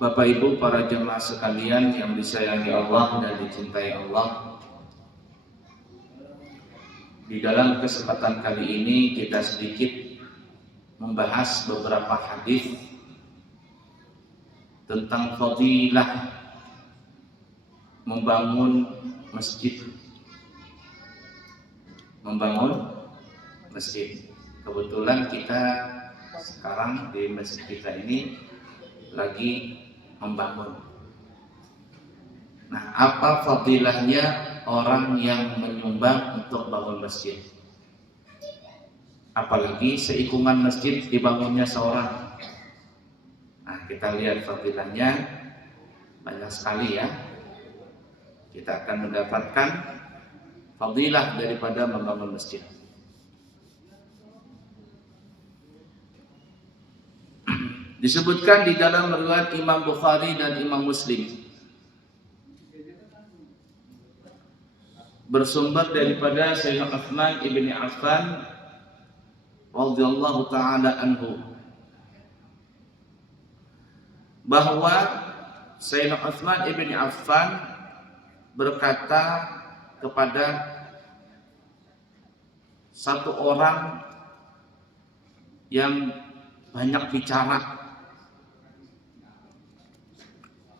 Bapak Ibu para jemaah sekalian yang disayangi Allah dan dicintai Allah, di dalam kesempatan kali ini kita sedikit membahas beberapa hadis tentang fadilah membangun masjid. Kebetulan kita sekarang di masjid kita ini lagi membangun. Nah, apa fadilahnya orang yang menyumbang untuk bangun masjid? Apalagi seikungan masjid dibangunnya seorang. Nah, kita lihat fadilahnya banyak sekali ya. Kita akan mendapatkan fadilah daripada membangun masjid. Disebutkan di dalam riwayat Imam Bukhari dan Imam Muslim, bersumber daripada Sayyidina Utsman ibn Affan radhiyallahu taala anhu, bahwa Sayyidina Utsman ibn Affan berkata kepada satu orang yang banyak bicara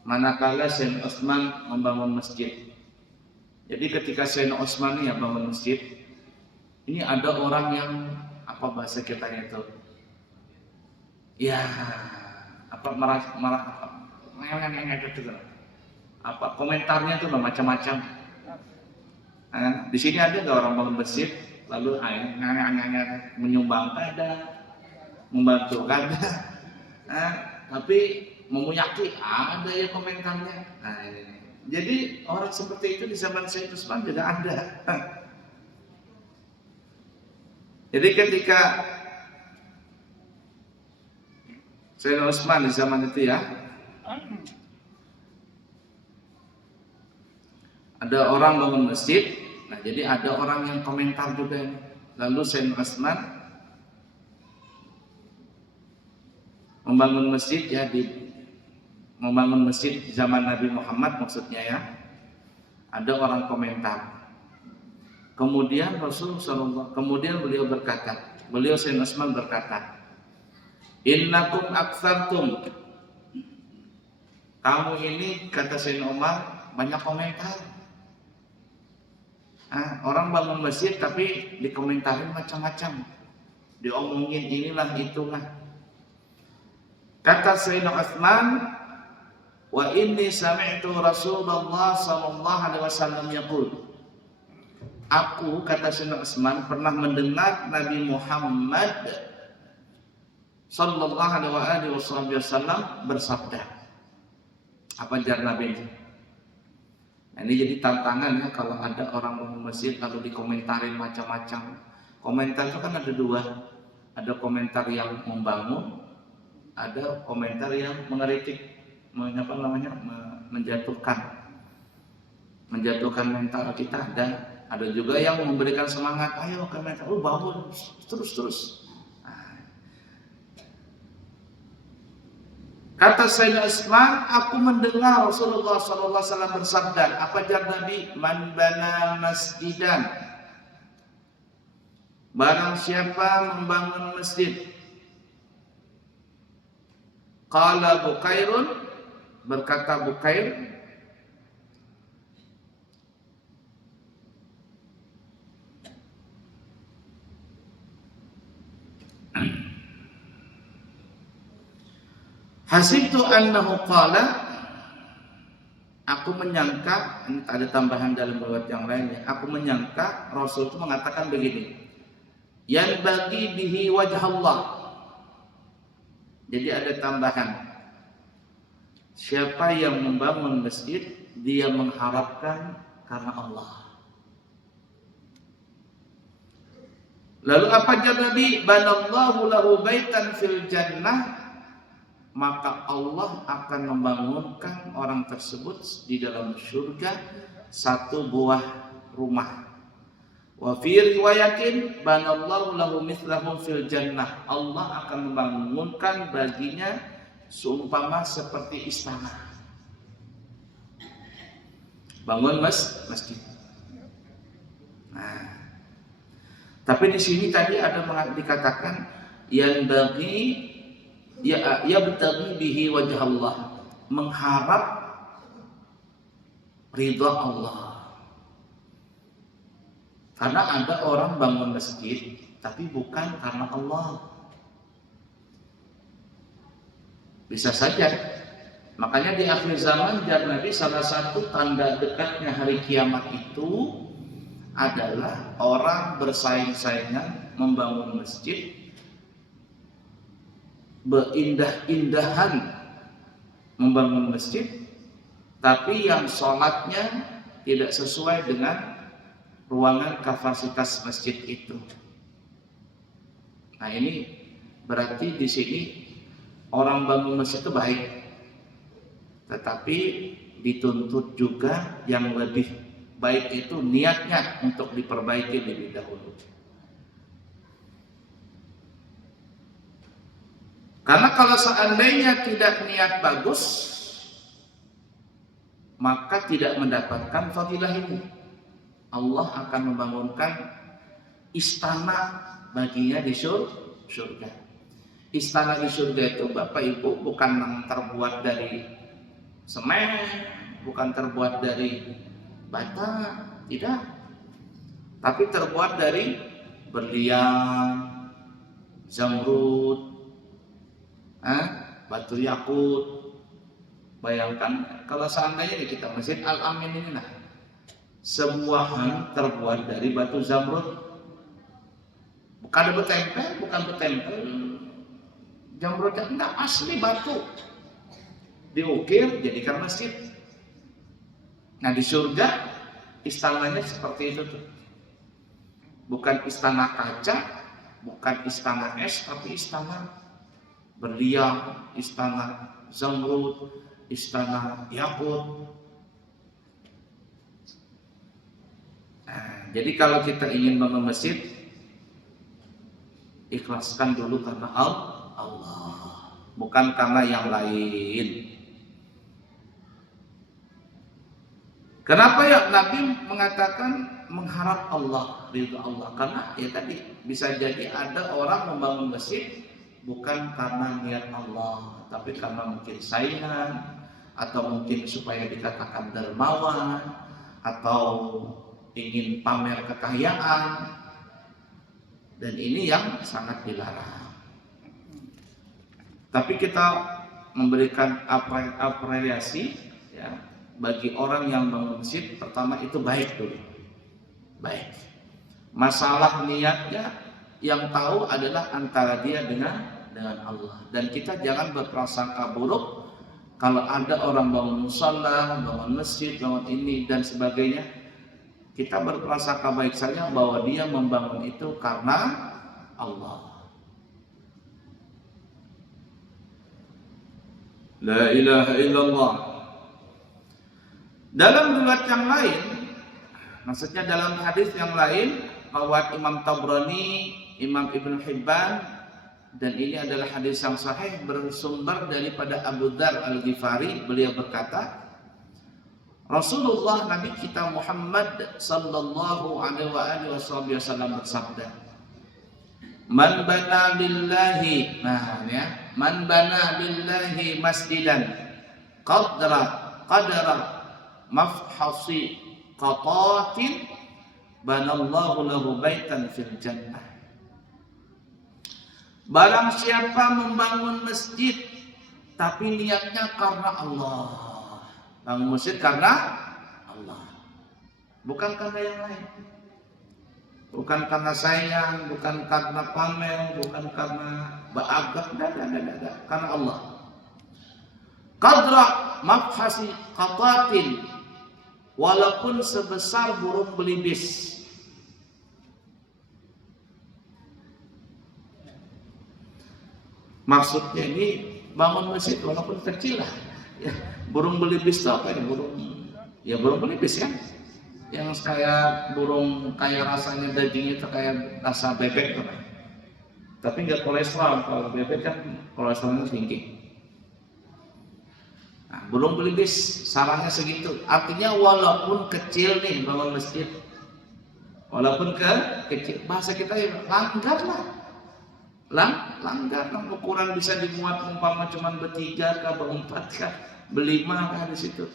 manakala Sayyidina Utsman membangun masjid. Jadi ketika Sayyidina Utsman yang bangun masjid, ini ada orang yang apa bahasa kita itu? Ya, marah apa komentarnya itu macam-macam. Nah, di sini ada nggak orang bangun masjid lalu menyumbang ada, membantu ada, tapi memuyaki ada ya komentarnya. Nah, ini. Jadi orang seperti itu di zaman Sayyidina Utsman juga ada. Jadi ketika Sayyidina Utsman di zaman itu ya, ada orang bangun masjid. Nah, jadi ada orang yang komentar juga. Lalu Sayyidina Utsman membangun masjid ya, membangun masjid di zaman Nabi Muhammad maksudnya ya. Ada orang komentar. Kemudian kemudian beliau Sayyidina Utsman berkata, "Innakum aktsartum." Kamu ini, kata Sayyidina Umar, banyak komentar. Orang bangun masjid tapi dikomentarin macam-macam. Diomongin inilah itulah. Kata Sayyidina Utsman, "Wa inni sami'tu Rasulullah sallallahu alaihi wasallam yaqul." Aku, kata Sayyidina Utsman, pernah mendengar Nabi Muhammad sallallahu alaihi wasallam bersabda. Apa jar Nabi itu? Nah, ini jadi tantangan ya kalau ada orang bangun masjid lalu dikomentarin macam-macam. Komentar itu kan ada dua. Ada komentar yang membangun, ada komentar yang mengeritik, menjatuhkan mental kita. Ada juga yang memberikan semangat, ayo komentar, bangun terus. Kata Sayyidina Utsman, aku mendengar Rasulullah SAW bersabda, apa jar Nabi? Man bana masjidan, barang siapa membangun masjid. Qala Bukairun, berkata Bukair, hasibtu annahu qala, aku menyangka, ini ada tambahan dalam riwayat yang lainnya, aku menyangka Rasul itu mengatakan begini, yan bagi bihi wajh Allah. Jadi ada tambahan, siapa yang membangun masjid dia mengharapkan karena Allah. Lalu apa jawab Nabi? Banallahu lahu baitan fil jannah, maka Allah akan membangunkan orang tersebut di dalam surga satu buah rumah. Wa fi riwayatin banallahu lahu mithlahu fil jannah, Allah akan membangunkan baginya seumpama seperti istana. Bangun masjid. Nah, tapi di sini tadi ada dikatakan yang bagi ya bertagi bihi wajah Allah, mengharap ridha Allah. Karena ada orang bangun masjid tapi bukan karena Allah. Bisa saja. Makanya di akhir zaman jar Nabi, salah satu tanda dekatnya hari kiamat itu adalah orang bersaing-saingan membangun masjid, berindah-indahan membangun masjid, tapi yang sholatnya tidak sesuai dengan ruangan kapasitas masjid itu. Nah, ini berarti di sini orang bangun masjid itu baik, tetapi dituntut juga yang lebih baik itu niatnya untuk diperbaiki lebih dahulu. Karena kalau seandainya tidak niat bagus, maka tidak mendapatkan fadilah ini. Allah akan membangunkan istana baginya di surga. Istana di surga itu Bapak Ibu bukan terbuat dari semen, bukan terbuat dari bata, tidak. Tapi terbuat dari berlian, zamrud, batu yakut. Bayangkan kalau seandainya kita Masjid Al-Amin ini sebuahan terbuat dari batu zamrud, bukan bertempel, zamrudnya enggak, asli batu diukir jadikan masjid. Nah, di surga istananya seperti itu tuh. Bukan istana kaca, bukan istana es, tapi istana berlian, istana zamrud, istana yakut. Nah, jadi kalau kita ingin bangun masjid, ikhlaskan dulu karena Allah, bukan karena yang lain. Kenapa ya Nabi mengatakan mengharap Allah, ridha Allah? Karena ya tadi bisa jadi ada orang membangun masjid bukan karena niat Allah, tapi karena mungkin saingan, atau mungkin supaya dikatakan dermawan, atau ingin pamer kekayaan. Dan ini yang sangat dilarang. Tapi kita memberikan apresiasi ya bagi orang yang bangun masjid. Pertama itu baik dulu, baik. Masalah niatnya yang tahu adalah antara dia dengan Allah. Dan kita jangan berprasangka buruk kalau ada orang bangun musala, bangun masjid, bangun ini dan sebagainya. Kita berprasangka baik saja bahwa dia membangun itu karena Allah. La ilaha illallah. Dalam riwayat yang lain, maksudnya dalam hadis yang lain, riwayat Imam Tabrani, Imam Ibnu Hibban, dan ini adalah hadis yang sahih bersumber daripada Abu Dzar Al-Ghifari. Beliau berkata, Rasulullah Nabi kita Muhammad sallallahu alaihi wasallam bersabda, "Man bana billahi," "Man bana billahi masjidan qadra mafhasi qatatin banallahu lahu baitan fil jannah." Barang siapa membangun masjid tapi niatnya karena Allah, bangun masjid karena Allah, bukan karena yang lain, bukan karena sayang, bukan karena pamer, bukan karena beragak, karena Allah. Qadra mafhasi qatatin, walaupun sebesar burung belibis. Maksudnya ini bangun masjid walaupun kecil lah. Ya, burung belibis itu apa ya? Burung belibis kan? Yang kayak burung, kayak rasanya dagingnya itu kayak rasa bebek tuh. Tapi nggak kolesterol. Kalau bebek kan kolesterolnya tinggi. Nah, belum beli bis, sarannya segitu. Artinya walaupun kecil nih bangun masjid, walaupun kecil, bahasa kita ya langgar lah, langgar. Ukuran bisa dimuat umpama cuma bertiga kah, berempat kah, berlima kah di situ,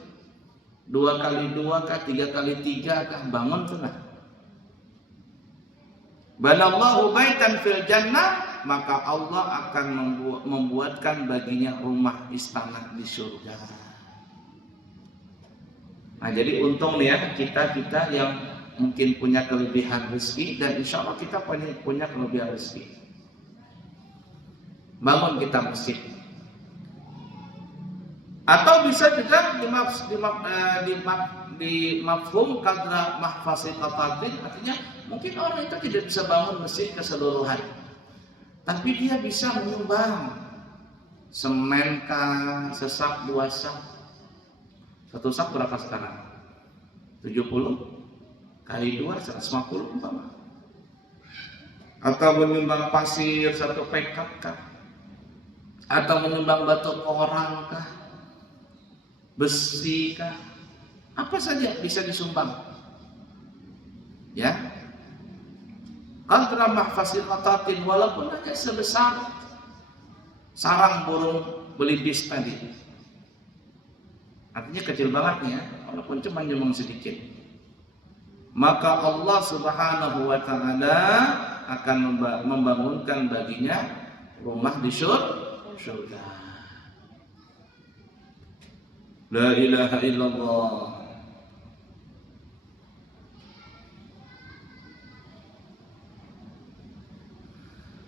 2x2 kah, 3x3 kah, bangun tuh lah. Banallahu baitan fil jannah, maka Allah akan membuatkan baginya rumah istana di surga. Nah, jadi untung nih ya kita yang mungkin punya kelebihan rezeki, dan insya Allah kita punya kelebihan rezeki. Bangun kita masjid. Atau bisa juga di mafhum kadra mahfasitatin, artinya mungkin orang itu tidak bisa bangun masjid keseluruhan, tapi dia bisa menyumbang semen kah, sesak, 2 sak. 1 sak berapa sekarang? 70 kali 2 150 umpama. Atau menyumbang pasir 1 pekap kah? Atau menyumbang batu korang kah? Besi kah? Apa saja bisa disumbang. Ya. Qadra mahfasitatin, walaupun hanya sebesar sarang burung belibis tadi. Artinya kecil banget ya, walaupun cuma nyumbang sedikit. Maka Allah Subhanahu wa taala akan membangunkan baginya rumah di surga. La ilaha illallah.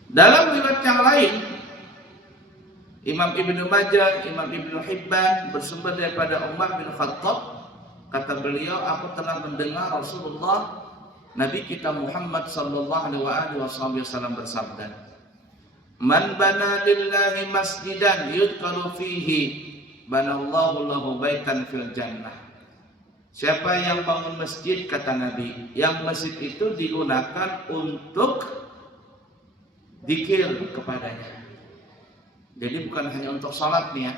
Dalam riwayat yang lain, Imam Ibnu Majah, Imam Ibnu Hibban bersumber daripada Umar bin Khattab, kata beliau, aku telah mendengar Rasulullah Nabi kita Muhammad sallallahu alaihi wasallam bersabda, "Man bana lillahi masjidan yudkalu fihi, banallahu lahu baitan fil jannah." Siapa yang bangun masjid, kata Nabi, yang masjid itu digunakan untuk zikir kepadanya. Jadi bukan hanya untuk sholat nih ya,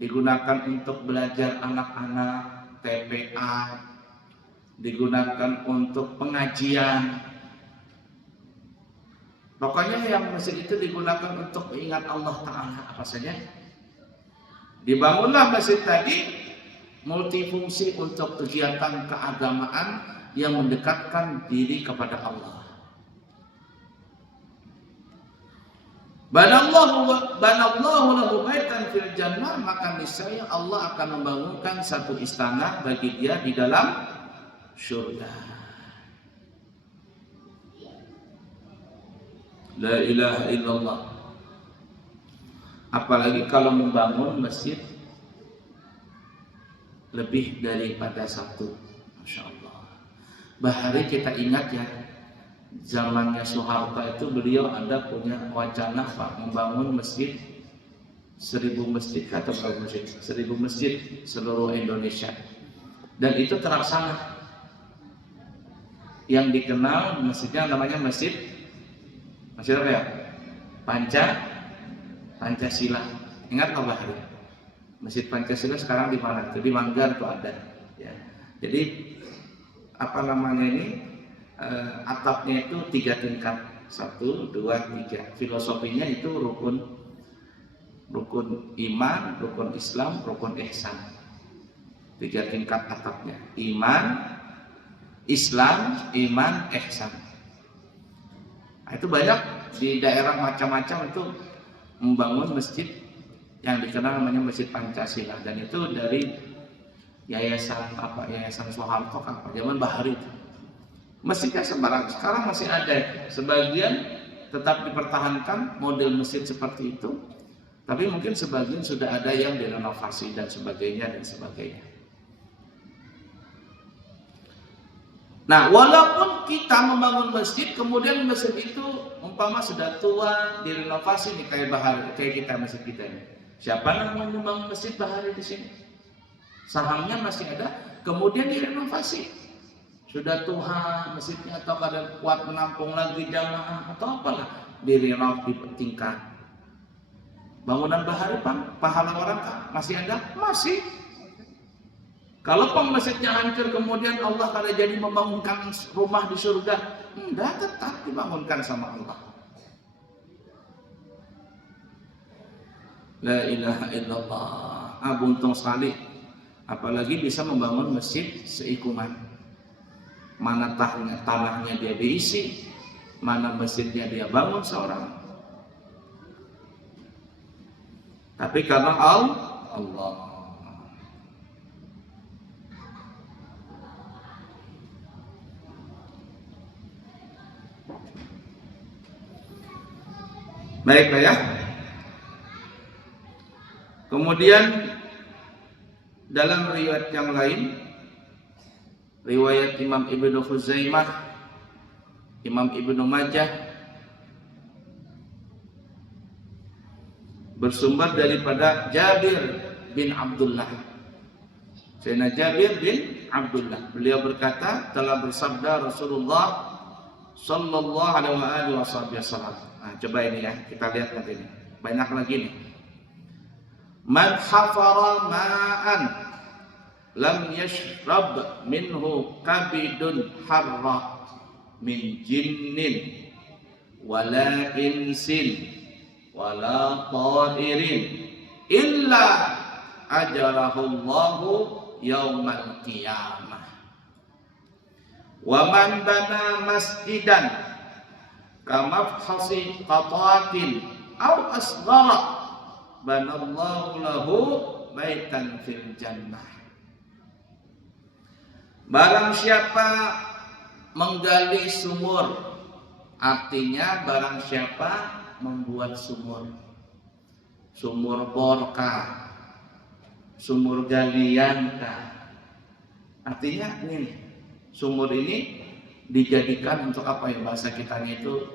digunakan untuk belajar anak-anak, TPA, digunakan untuk pengajian. Pokoknya yang masjid itu digunakan untuk mengingat Allah Ta'ala apa saja. Dibangunlah masjid tadi multifungsi untuk kegiatan keagamaan yang mendekatkan diri kepada Allah. Banallahu lahu baitan fil jannah, maka niscaya Allah akan membangunkan satu istana bagi dia di dalam surga. La ilaha illallah. Apalagi kalau membangun masjid lebih daripada 1, Masya Allah. Bahari kita ingat ya, zamannya Soeharto itu beliau ada punya wacana Pak, membangun masjid 1000 masjid atau berapa masjid? 1000 masjid seluruh Indonesia. Dan itu terlaksana. Yang dikenal masjidnya namanya masjid apa ya? Pancasila. Ingat nggak Bahari? Masjid Pancasila sekarang di mana? Jadi Manggar tuh ada. Ya. Jadi apa namanya ini? Atapnya itu 3 tingkat, 1, 2, 3. Filosofinya itu rukun iman, rukun Islam, rukun ihsan. 3 tingkat atapnya. Iman, Islam, iman, ihsan. Nah, itu banyak di daerah macam-macam itu membangun masjid yang dikenal namanya Masjid Pancasila, dan itu dari yayasan Soeharto zaman Bahari itu. Masjidnya sekarang masih ada, sebagian tetap dipertahankan model masjid seperti itu, tapi mungkin sebagian sudah ada yang direnovasi dan sebagainya. Nah, walaupun kita membangun masjid, kemudian masjid itu umpama sudah tua, direnovasi nih kayak kita masjid kita ini. Siapa yang mau membangun masjid Bahari di sini? Sahamnya masih ada, kemudian direnovasi. Sudah tua masjidnya atau kada kuat menampung lagi jamaah atau apalah, direnov di tingkat. Bangunan bahari pahala orang masih ada? Masih. Kalau masjidnya hancur kemudian Allah kalau jadi membangunkan rumah di surga, enggak, tetap dibangunkan sama Allah. La ilaha illallah. Buntung sekali. Apalagi bisa membangun masjid seikungan. Mana tanahnya dia diisi, mana masjidnya dia bangun seorang. Tapi karena Allah. Baiklah ya. Kemudian dalam riwayat yang lain, riwayat Imam Ibnu Khuzaimah, Imam Ibnu Majah, bersumber daripada Jabir bin Abdullah. Sayyidina Jabir bin Abdullah, beliau berkata, telah bersabda Rasulullah sallallahu alaihi wasallam. Nah, coba ini ya, kita lihat nanti ini. Banyak lagi nih. Man hafara ma'an lam yashrab minhu kabidun harra min jinnin wala insin wala ta'irin illa ajarahullahu yaumal qiyamah. Wa man bana masjidan kamafhasi qatatin aw asghara banallahu lahu baitan fil jannah. Barang siapa menggali sumur, artinya barang siapa membuat sumur, sumur borkah, sumur galian kah, artinya ini sumur ini dijadikan untuk apa ya, bahasa kitanya itu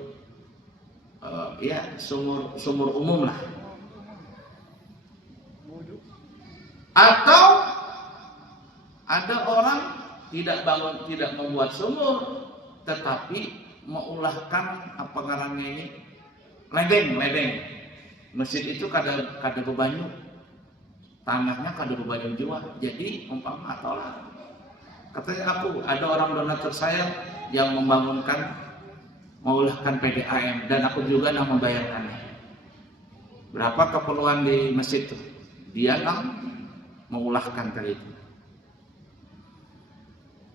ya sumur umum lah. Atau ada orang tidak membuat sumur, tetapi mengulahkan apa ngarannya ini ledeng. Masjid itu kada bebanyu, tanahnya kada bebanyu juga. Jadi umpama atau lah, katanya ada orang donatur saya yang membangunkan, mengulahkan PDAM, dan aku juga yang membayarkannya. Berapa keperluan di masjid itu? Dia yang mengulahkan kali itu.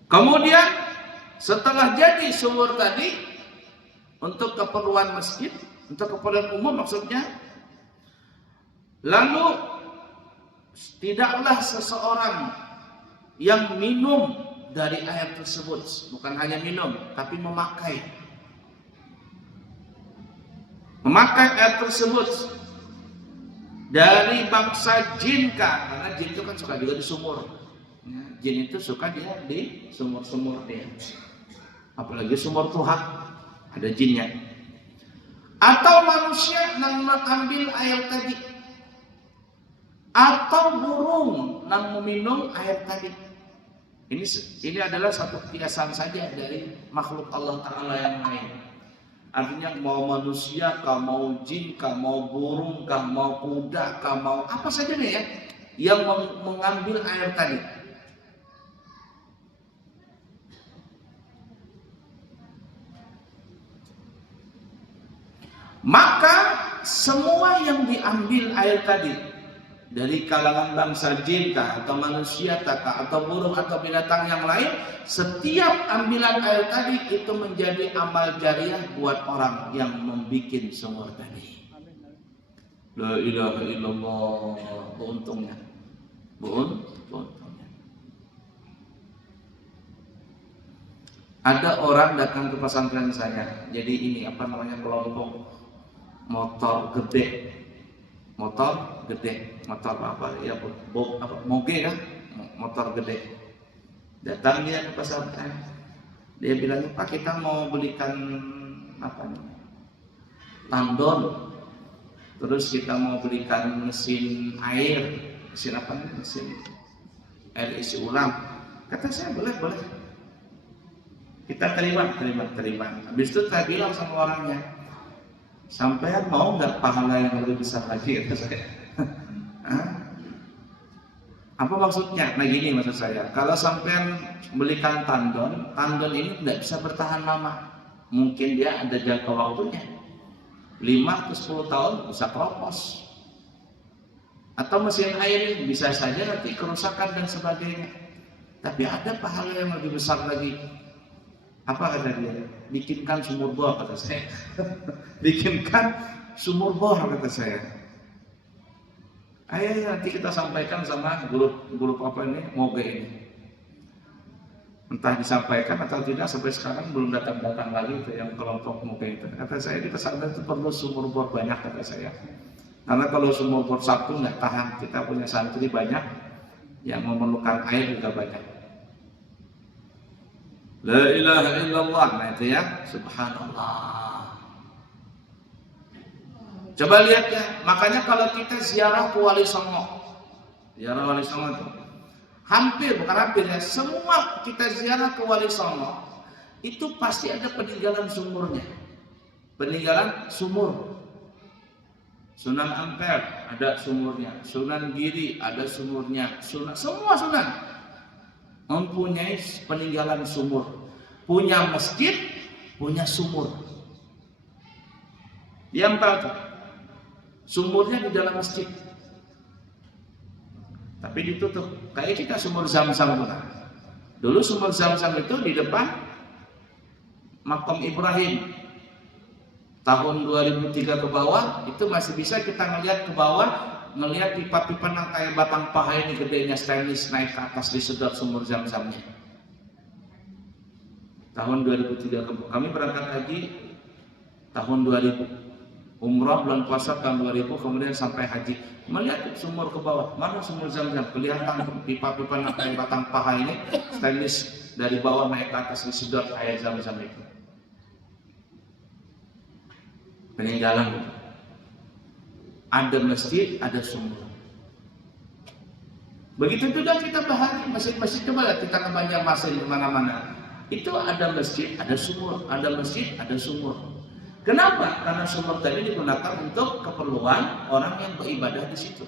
Kemudian setelah jadi sumur tadi untuk keperluan masjid, untuk keperluan umum maksudnya, lalu tidaklah seseorang yang minum dari air tersebut, bukan hanya minum, tapi memakai air tersebut dari bangsa jin kah, karena jin itu kan suka juga di sumur. Jin itu suka dia di sumur-sumur dia, apalagi sumur Tuhan ada jinnya. Atau manusia yang mengambil air tadi, atau burung yang meminum air tadi. Ini adalah satu kiasan saja dari makhluk Allah Ta'ala yang lain. Artinya mau manusia kah, mau jin kah, mau burung kah, mau kuda kah, mau apa saja nih ya, yang mengambil air tadi. Maka semua yang diambil air tadi dari kalangan bangsa jin kah, atau manusia kah, atau burung atau binatang yang lain, setiap ambilan air tadi itu menjadi amal jariah buat orang yang membuat sumur tadi. La ilaha illallah. Beruntungnya. Ada orang datang ke pesantren saya. Jadi ini apa namanya, kelompok motor gede, motor apa ya, moge kan, motor gede. Datang dia ke pesantren, dia bilang, Pak, kita mau belikan apa nih, tandon, terus kita mau belikan mesin air, mesin apa nih, mesin air isi ulang. Kata saya, boleh, kita terima. Habis itu saya bilang sama orangnya, Sampean mau nggak pahala yang lebih besar lagi? Kata saya. Apa maksudnya? Nah gini maksud saya, kalau sampean belikan tandon, tandon ini nggak bisa bertahan lama. Mungkin dia ada jangka waktunya 5 ke 10 tahun bisa keropos. Atau mesin air ini bisa saja nanti kerusakan dan sebagainya. Tapi ada pahala yang lebih besar lagi. Apa kata dia? Bikinkan sumur bor, kata saya. Bikinkan sumur bor, kata saya. Ayo nanti kita sampaikan sama grup apa ini, Moge ini. Entah disampaikan atau tidak, sampai sekarang belum datang lagi itu yang kelompok Moge itu. Kata saya di pesantren itu perlu sumur bor banyak, kata saya. Karena kalau sumur bor satu nggak tahan, kita punya santri banyak yang memerlukan air juga banyak. La ilaha illallah, nah itu ya, subhanallah. Coba lihat ya, makanya kalau kita ziarah ke Wali Songo, ziarah Wali Songo itu bukan hampir ya, semua kita ziarah ke Wali Songo itu pasti ada peninggalan sumurnya, peninggalan sumur. Sunan Ampel ada sumurnya, Sunan Giri ada sumurnya, semua sunan mempunyai peninggalan sumur, punya masjid, punya sumur. Yang tahu tuh, sumurnya di dalam masjid, tapi ditutup. Kayak kita sumur Zam-Zam tuh. Dulu sumur Zam-Zam itu di depan makam Ibrahim. Tahun 2003 ke bawah itu masih bisa kita ngelihat ke bawah, ngelihat pipa-pipa yang kayak batang paha ini gedenya stainless naik ke atas disedot sumur Zam-Zamnya. Tahun 2003 ke bawah. Kami berangkat haji tahun 2000, umrah bulan puasa tahun 2000, kemudian sampai haji melihat sumur ke bawah, mana sumur Zam-Zam, kelihatan pipa-pipa yang kayak batang paha ini stainless dari bawah naik ke atas disedot air Zam-Zam itu. Peninggalan itu. Ada masjid, ada sumur. Begitu juga kita bahas masjid-masjid, coba lihat kita ke Banjarmasin di mana-mana. Itu ada masjid, ada sumur, ada masjid, ada sumur. Kenapa? Karena sumur tadi digunakan untuk keperluan orang yang beribadah di situ.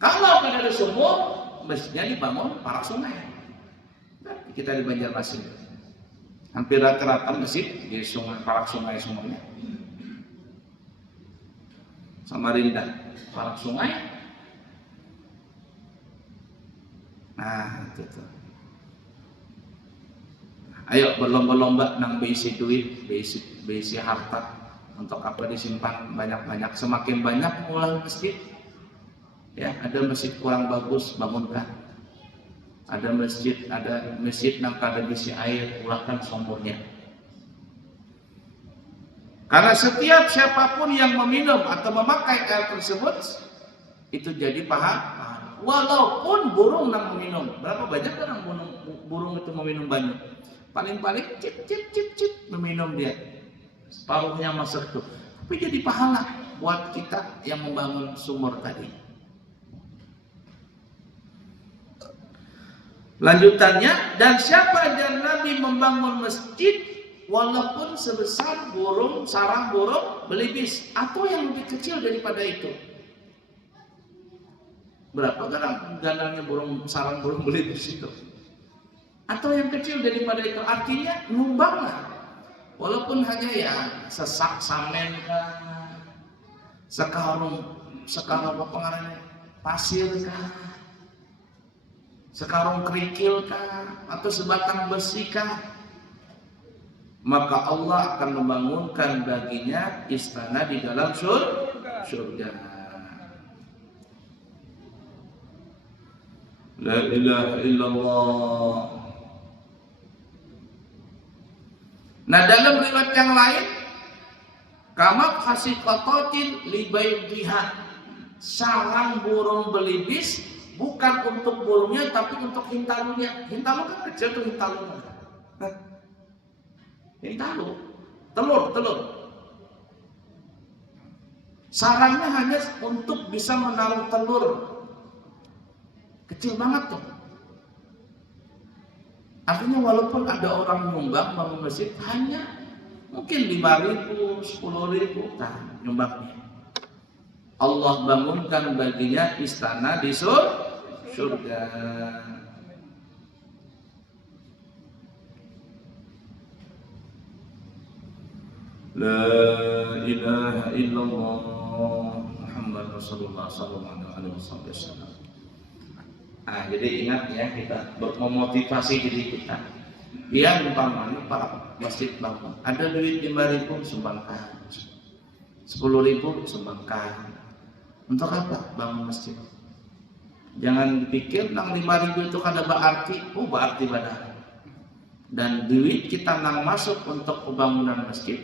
Kalau tidak ada sumur, masjidnya dibangun parak sungai. Nah, kita di Banjarmasin, hampir rata-rata masjid di sungai, parak sungai semuanya. Samarinda, parak sungai. Nah, itu tuh. Ayo berlomba-lomba nang beisi duit, beisi harta. Untuk apa disimpan banyak-banyak? Semakin banyak mulai masjid. Ya, ada masjid kurang bagus, bangunkan. Ada masjid nang kada bisi air, ulahkan sumurnya. Karena setiap siapapun yang meminum atau memakai air tersebut itu jadi pahala. Walaupun burung yang meminum, berapa banyak orang burung itu meminum banyu? Paling-paling cip meminum dia, separuhnya masuk tuh. Tapi jadi pahala buat kita yang membangun sumur tadi. Lanjutannya, dan siapa ajar Nabi membangun masjid walaupun sebesar sarang burung belibis atau yang lebih kecil daripada itu. Berapa gandangnya sarang burung belibis itu? Atau yang kecil daripada itu, artinya numbanglah. Walaupun hanya ya sesak samen kah, sekarung apa pengarangnya, pasir kah, sekarung kerikil kah, atau sebatang besi kah, maka Allah akan membangunkan baginya istana di dalam surga. La ilaha illallah. Nah, dalam riwayat yang lain, kama khasiqatatin li baydhiha, sarang burung belibis bukan untuk burungnya tapi untuk hintalunya. Hintalu kan kecil tuh hintalu. Hintalu, telur. Sarangnya hanya untuk bisa menaruh telur. Kecil banget tuh. Artinya walaupun ada orang nyumbang bangun masjid hanya Mungkin 5.000, 10.000 nyumbangnya. Allah bangunkan baginya istana di surga. La ilaha illallah Muhammad Rasulullah sallallahu alaihi wasallam. Jadi ingat ya, kita memotivasi diri kita. Biar umpamanya para masjid bangun, ada duit 5.000 sumbangkan, 10.000 sumbangkan. Untuk apa? Bangun masjid. Jangan dipikir nang 5.000 itu kada berarti, berarti badan. Dan duit kita nang masuk untuk pembangunan masjid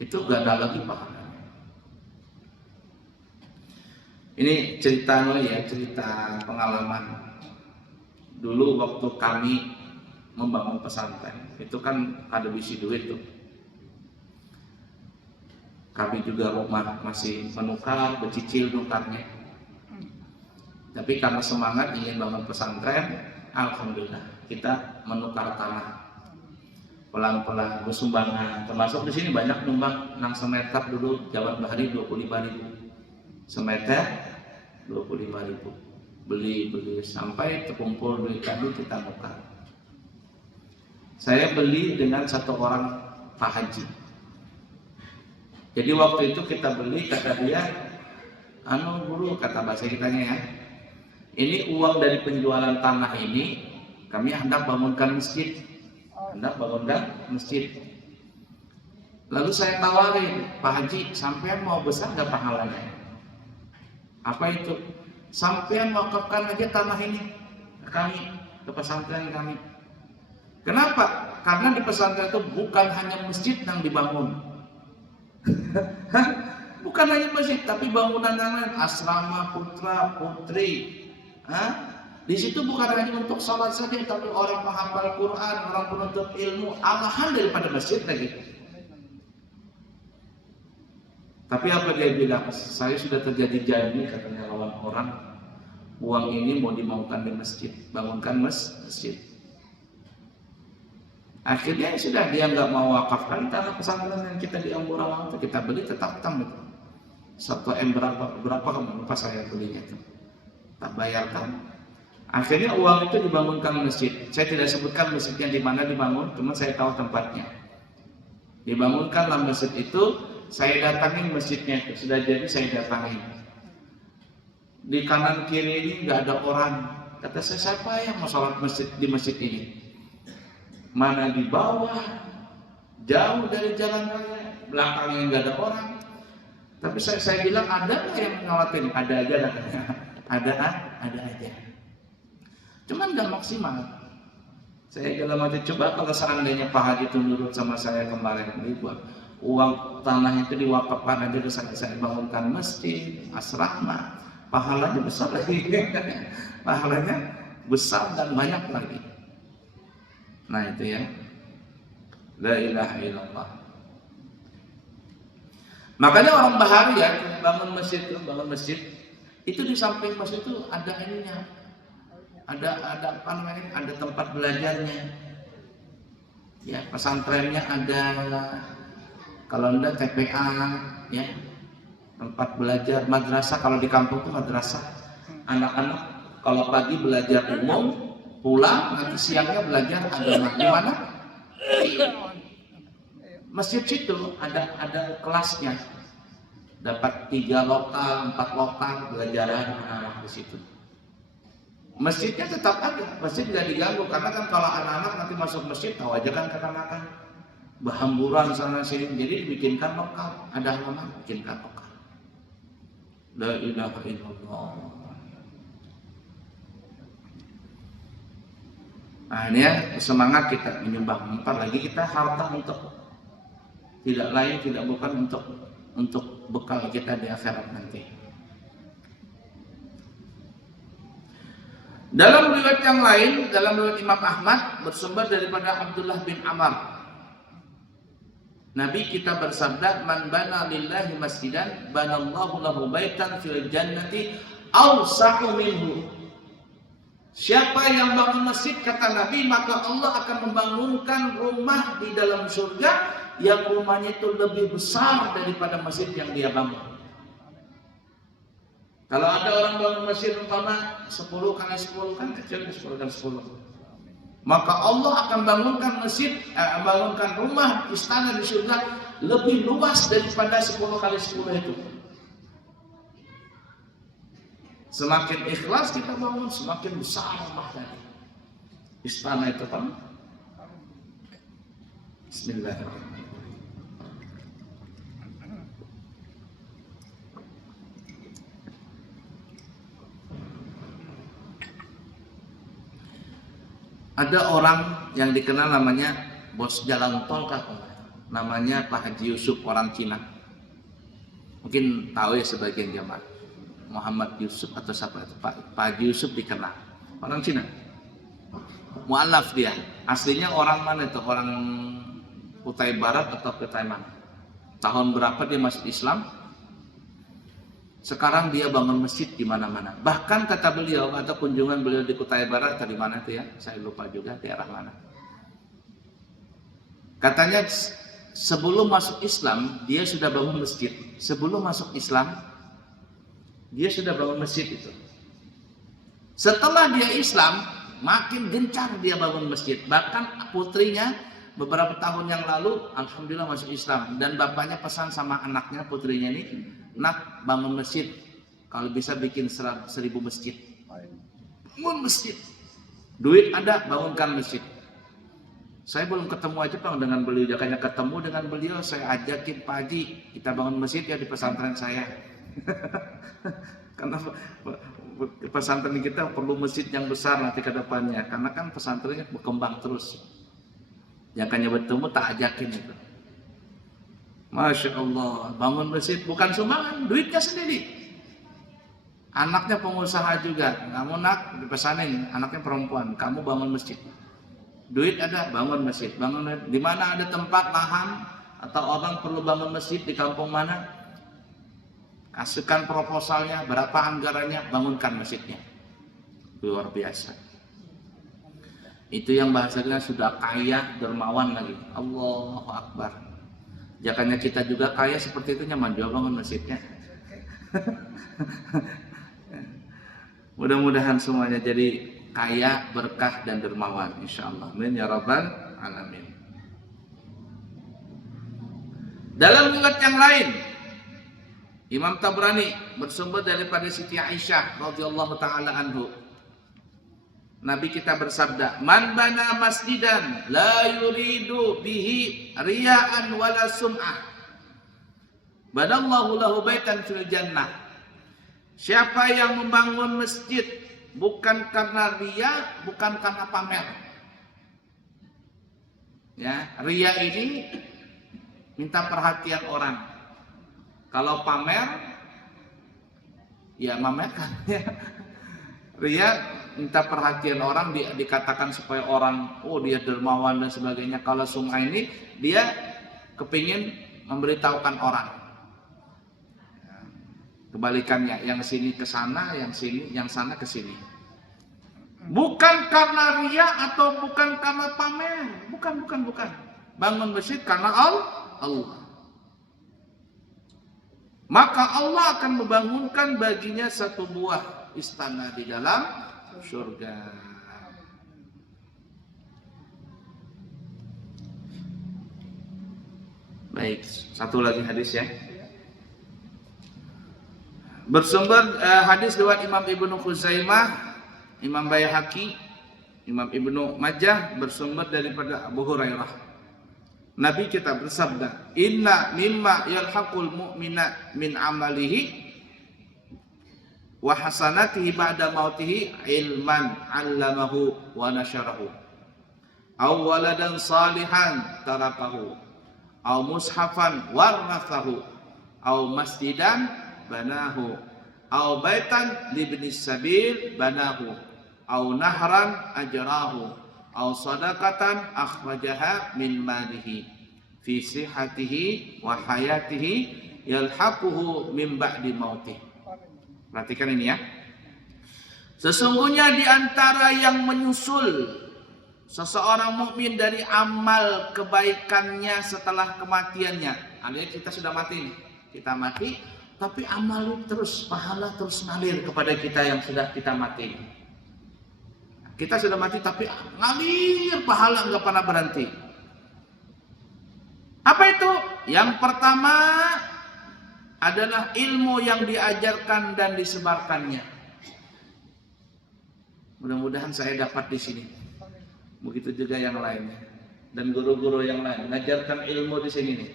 itu gak ada lagi pahalanya. Ini cerita cerita pengalaman. Dulu waktu kami membangun pesantren, itu kan ada bisi duit tuh. Kami juga rumah masih menukar, bercicil nukarnya. Tapi karena semangat ingin bangun pesantren, alhamdulillah kita menukar tanah. Pelan-pelan bersumbangan, termasuk di sini banyak nyumbang nang semeter dulu zaman bahari 25.000. Semeter 25.000. Beli sampai terkumpul duit tadi kita nukar. Saya beli dengan satu orang Pak Haji. Jadi waktu itu kita beli, kata dia, guru, kata bahasa kitanya ya, ini uang dari penjualan tanah ini kami hendak bangunkan masjid. Lalu saya tawarin, Pak Haji, sampean mau besar gak pahalanya? Apa itu? Sampean wakafkan aja tanah ini ke kami, ke pesantren kami. Kenapa? Karena di pesantren itu bukan hanya masjid yang dibangun. Bukan hanya masjid, tapi bangunan yang lain, asrama putra putri. Di situ bukan hanya untuk sholat saja, tapi orang menghafal Quran, orang penuntut ilmu, amahan daripada masjid lagi. Tapi apa dia bilang? Saya sudah terjadi janji, katanya lawan orang, uang ini mau dibangunkan di masjid, bangunkan masjid. Akhirnya sudah, dia nggak mau wakafkan tanah pesantren yang kita di Amburawa itu, kita beli tetap tam itu. 1 M berapa kamu lupa saya belinya itu. Tak bayarkan. Akhirnya uang itu dibangunkan masjid. Saya tidak sebutkan masjidnya di mana dibangun, cuma saya tahu tempatnya. Dibangunkanlah masjid itu, saya datangi masjidnya itu, sudah jadi saya datangi. Di kanan kiri ini nggak ada orang. Kata saya, siapa yang mau sholat di masjid ini? Mana di bawah, jauh dari jalan raya, belakangnya nggak ada orang. Tapi saya bilang, ada nggak yang ngelatin? Ada aja katanya. Ada aja. Cuman nggak maksimal. Saya dalam hati, coba kalau seandainya Pak Haji itu nurut sama saya kemarin, dibuat uang tanah itu diwakafkan aja, saya bangunkan masjid, asrama, pahalanya besar lagi. Pahalanya besar dan banyak lagi. Nah itu ya, la ilaha illallah. Makanya orang Bahari ya, bangun masjid itu di samping masjid itu ada ininya, ada apa namanya, ada tempat belajarnya. Ya, pesantrennya ada, kalau enggak TPA ya, tempat belajar madrasah. Kalau di kampung itu madrasah, anak-anak kalau pagi belajar umum, pulang nanti siangnya belajar agama. Di mana? Masjid situ ada kelasnya. Dapat 3 lokal, 4 lokal belajaran anak-anak di situ. Masjidnya tetap ada, masjid nggak diganggu, karena kan kalau anak-anak nanti masuk masjid tahu aja kan kekanak-kanakan, berhamburan sana sini, jadi dibikinkan lokal, ada halaman bikinkan lokal. La ilaha illallah. Nah ini ya, semangat kita menyumbang. Ntar lagi kita harta untuk tidak lain, tidak bukan untuk bekal kita di akhirat nanti. Dalam riwayat yang lain, dalam riwayat Imam Ahmad bersumber daripada Abdullah bin Amr, Nabi kita bersabda, man bana lillahi masjidan banallahu lahu baitan fil jannati awsa'u minhu. Siapa yang bangun masjid, kata Nabi, maka Allah akan membangunkan rumah di dalam surga yang rumahnya itu lebih besar daripada masjid yang dia bangun. Kalau ada orang bangun masjid umpama 10 kali 10 kan kecil, 10 kali 10. Maka Allah akan bangunkan masjid, bangunkan rumah istana di surga lebih luas daripada 10 kali 10 itu. Semakin ikhlas kita bangun, semakin besar maknanya. Istana itu kan. Bismillahirrahmanirrahim. Ada orang yang dikenal namanya bos jalan tol kah? Namanya Pak Haji Yusuf, orang Cina. Mungkin tahu ya sebagian jamaah. Muhammad Yusuf atau siapa itu? Pak Haji Yusuf dikenal. Orang Cina. Mu'alaf dia. Aslinya orang mana itu? Orang Kutai Barat atau Kutai mana? Tahun berapa dia masuk Islam? Sekarang dia bangun masjid di mana-mana. Bahkan kata beliau atau kunjungan beliau di Kutai Barat atau di mana itu ya? Saya lupa juga di arah mana. Katanya sebelum masuk Islam dia sudah bangun masjid. Sebelum masuk Islam dia sudah bangun masjid itu. Setelah dia Islam, makin gencar dia bangun masjid. Bahkan putrinya beberapa tahun yang lalu, alhamdulillah masuk Islam. Dan bapaknya pesan sama anaknya, putrinya ini, nak bangun masjid. Kalau bisa bikin 1000 masjid. Bangun masjid. Duit ada, bangunkan masjid. Saya belum ketemu aja Pak dengan beliau. Jakanya ketemu dengan beliau, saya ajakin Pak Haji, kita bangun masjid ya di pesantren saya. Karena pesantren kita perlu masjid yang besar nanti ke depannya. Karena kan pesantrennya berkembang terus. Jakanya bertemu tak ajakin itu. Masya Allah, bangun masjid bukan sumbangan, duitnya sendiri. Anaknya pengusaha juga, kamu nak dipesanin, anaknya perempuan, kamu bangun masjid. Duit ada, bangun masjid. Bangun di mana ada tempat lahan atau orang perlu bangun masjid di kampung mana, kasihkan proposalnya, berapa anggarannya, bangunkan masjidnya. Luar biasa. Itu yang bahasanya sudah kaya, dermawan lagi. Allahu Akbar. Jakanya kita juga kaya seperti itu, nyaman juga bangun masjidnya. Mudah-mudahan semuanya jadi kaya, berkah dan dermawan insyaallah. Amin ya rabbal alamin. Dalam riwayat yang lain, Imam Tabrani bersumber daripada Siti Aisyah radhiyallahu taala anhu. Nabi kita bersabda, "Man bana masjidan la yuridu bihi riya'an wala sum'ah, banallahu lahu baitan fil jannah." Siapa yang membangun masjid bukan karena riya, bukan karena pamer. Ya, riya ini minta perhatian orang. Kalau pamer, ya mamerkan. Riya minta perhatian orang, dikatakan supaya orang, oh dia dermawan dan sebagainya. Kalau sum'ah ini dia kepingin memberitahukan orang. Kebalikannya, yang sini ke sana, yang sini, yang sana ke sini. Bukan karena riya atau bukan karena pamer, bukan. Bangun masjid karena Allah. Maka Allah akan membangunkan baginya satu buah istana di dalam surga. Baik, satu lagi hadis ya. Bersumber hadis riwayat Imam Ibnu Khuzaimah, Imam Baihaqi, Imam Ibnu Majah, bersumber daripada Abu Hurairah. Nabi kita bersabda, "Inna mimma yalhaqul mu'mina min amalihi wa hasanatihi ba'da mautihi ilman 'allamahu wa nasyarahu, aw waladan salihan tarakahu, aw mushafan warathahu, aw masjidan banahu, aw baitan libnis sabil banahu, aw nahran ajrahu, aw sadaqatan akhrajaha min malihi fi sihhatihi wa hayatihi yalhaquhu min ba'di mautih." Perhatikan ini ya. Sesungguhnya di antara yang menyusul seseorang mukmin dari amal kebaikannya setelah kematiannya. Alias kita sudah mati nih. Kita mati, tapi amal terus, pahala terus ngalir kepada kita yang sudah kita mati. Kita sudah mati tapi ngalir pahala nggak pernah berhenti. Apa itu? Yang pertama adalah ilmu yang diajarkan dan disebarkannya. Mudah-mudahan saya dapat di sini. Begitu juga yang lainnya dan guru-guru yang lain ngajarkan ilmu di sini nih.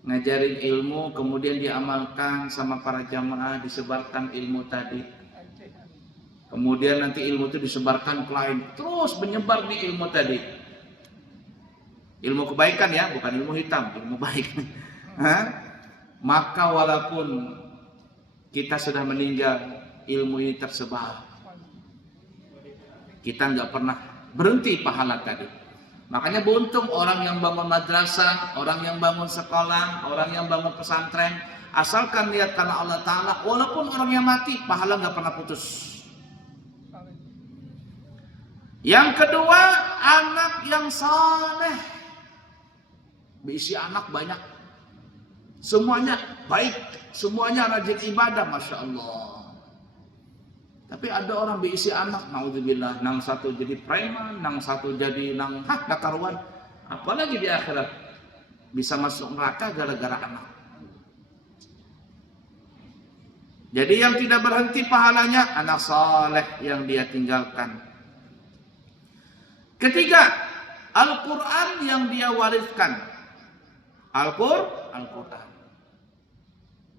Ngajarin ilmu kemudian diamalkan sama para jamaah, disebarkan ilmu tadi. Kemudian nanti ilmu itu disebarkan ke lain, terus menyebar di ilmu tadi. Ilmu kebaikan ya, bukan ilmu hitam, ilmu baik. Maka walaupun kita sudah meninggal, ilmu ini tersebar. Kita nggak pernah berhenti pahala tadi. Makanya beruntung orang yang bangun madrasah, orang yang bangun sekolah, orang yang bangun pesantren, asalkan niat karena Allah Ta'ala, walaupun orangnya mati, pahala nggak pernah putus. Yang kedua, anak yang saleh. Berisi anak banyak, semuanya baik, semuanya rajin ibadah, Masya Allah. Tapi ada orang berisi anak, naudzubillah, nang satu jadi preman, nang satu jadi nang karuan. Apalagi di akhirat bisa masuk neraka gara-gara anak. Jadi yang tidak berhenti pahalanya anak saleh yang dia tinggalkan. Ketiga, Al-Quran yang dia wariskan. Al-Quran.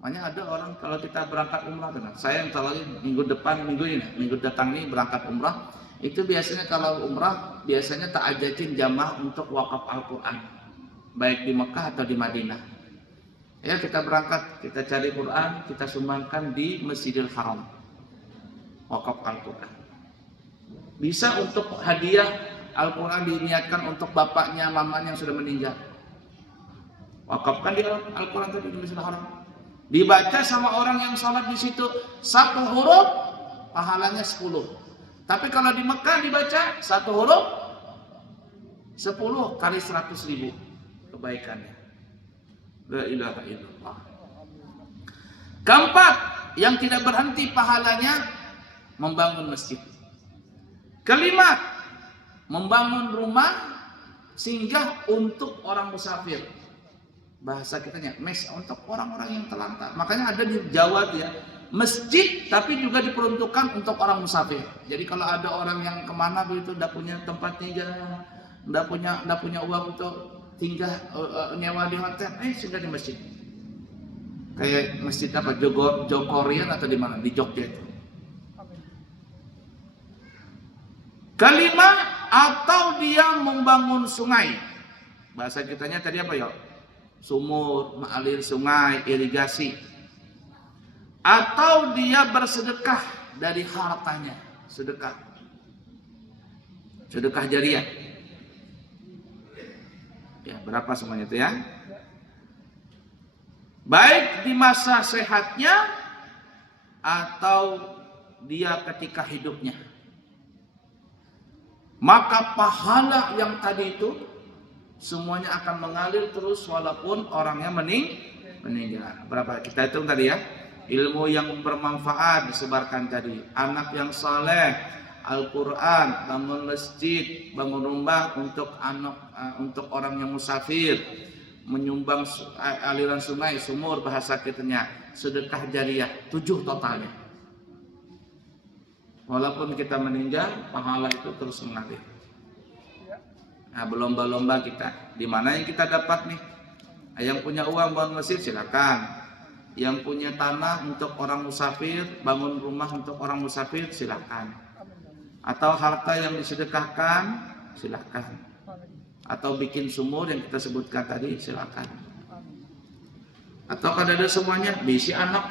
Makanya ada orang kalau kita berangkat umrah, saya yang lagi minggu datang ini berangkat umrah, itu biasanya kalau umrah biasanya tak ajakin jamaah untuk wakaf Al-Quran, baik di Mekah atau di Madinah. Ya kita berangkat, kita cari Quran, kita sumbangkan di Masjidil Haram, wakaf Al-Quran. Bisa untuk hadiah Al-Quran diniatkan untuk bapaknya, mamanya yang sudah meninggal. Wakafkan di Al-Quran tadi di Masjidil Haram. Dibaca sama orang yang sholat di situ, satu huruf pahalanya 10. Tapi kalau di Mekah dibaca satu huruf 10 kali 100.000 kebaikannya. La ilaha illallah. Keempat, yang tidak berhenti pahalanya membangun masjid. Kelima, membangun rumah singgah untuk orang musafir. Bahasa kitanya mes untuk orang-orang yang telantar. Makanya ada di Jawa tuh ya, masjid tapi juga diperuntukkan untuk orang musafir. Jadi kalau ada orang yang kemana begitu tidak punya tempat tinggal, tidak punya uang untuk tinggal nyewa di hotel, singgah di masjid. Kayak masjid apa? Jogorian atau di mana? Di Jogja itu. Kelima, atau dia membangun sungai. Bahasa kitanya tadi apa ya? Sumur, mengalir sungai, irigasi. Atau dia bersedekah dari hartanya, sedekah jariah. Ya, berapa semuanya itu ya? Baik di masa sehatnya atau dia ketika hidupnya. Maka pahala yang tadi itu semuanya akan mengalir terus walaupun orangnya meninggal. Berapa kita hitung tadi ya? Ilmu yang bermanfaat disebarkan tadi, anak yang saleh, Al-Quran, bangun masjid, bangun rumah untuk untuk orang yang musafir, menyumbang aliran sungai, sumur bahasa kitanya, sedekah jariah, 7 totalnya. Walaupun kita meninggal, pahala itu terus mengalir. Nah, berlomba-lomba kita. Di mana yang kita dapat nih? Yang punya uang bangun masjid silakan. Yang punya tanah untuk orang musafir, bangun rumah untuk orang musafir silakan. Atau harta yang disedekahkan silakan. Atau bikin sumur yang kita sebutkan tadi silakan. Atau kalau ada semuanya, bisi anak,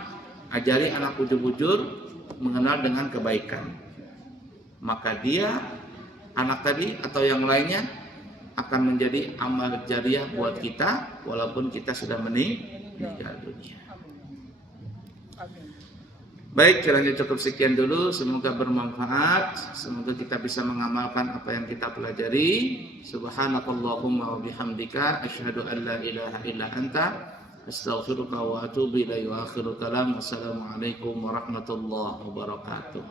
ajari anak bujur-bujur mengenal dengan kebaikan. Maka dia, anak tadi atau yang lainnya akan menjadi amal jariah buat kita walaupun kita sudah meninggal dunia. Baik, kiranya cukup sekian dulu. Semoga bermanfaat. Semoga kita bisa mengamalkan apa yang kita pelajari. Subhanakallahumma wa bihamdika asyhadu an la ilaha illa anta astaghfiruka wa atubu ilaika wa akhiru kalam. Wassalamualaikum warahmatullahi wabarakatuh.